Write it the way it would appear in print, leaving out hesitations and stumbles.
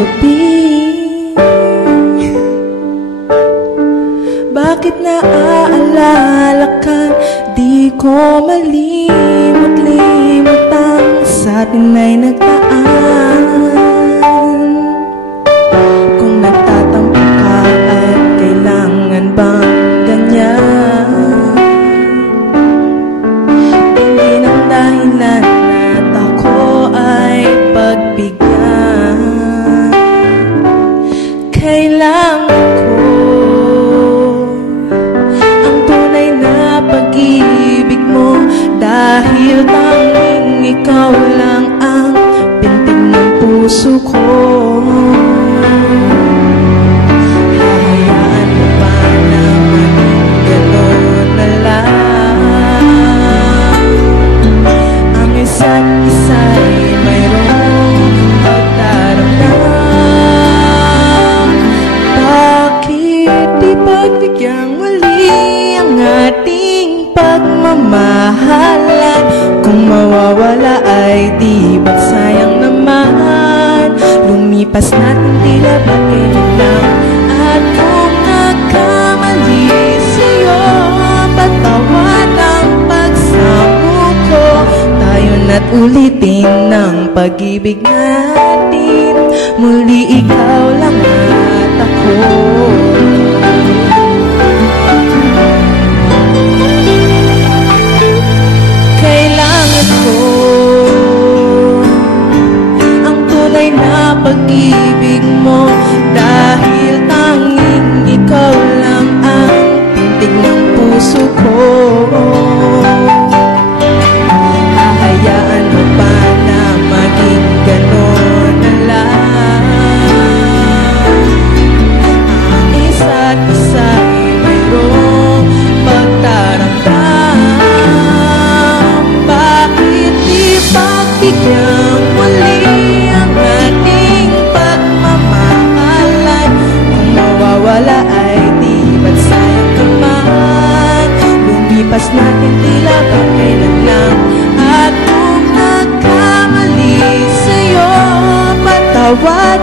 gabi. Bakit naaalala ka? Di ko malimot-limot ang sa atin ay nagtaan. Kung nagtatampo ka at kailangan bang ganyan? Hindi nang dahilan at ako ay pagbigyan. Kailangan ko ang tunay na pag-ibig mo, dahil tanging ikaw lang ang pintig ng puso ko. Hahayaan mo ba na maging gano'n na lang? Ang isa't isa'y mayroong pagdaramdam. Bakit di pagbigyan muli ang ating pagmamahalan? Kung mawawala ay di ba't sayang naman? Lumipas natin tila ba't kailan lang? At kung nagkamali sa'yo, patawad ang pagsamo ko. Tayo na't ulitin ng pag-ibig natin, muli ikaw lang at ako. Kailangan ko ang tunay na pag-ibig mo, dahil tanging ikaw lang ang pintig ng puso ko. Hahayaan mo ba na maging gano'n na lang? Ang isa't isa'y mayroong pagtaramdam. Bakit di pagbigyan muli ang ating pagmamahalan? Kung mawawala ay di ba't sayang naman? Lumipas natin tila ba kailan lang? At kung nagkamali sa'yo, patawad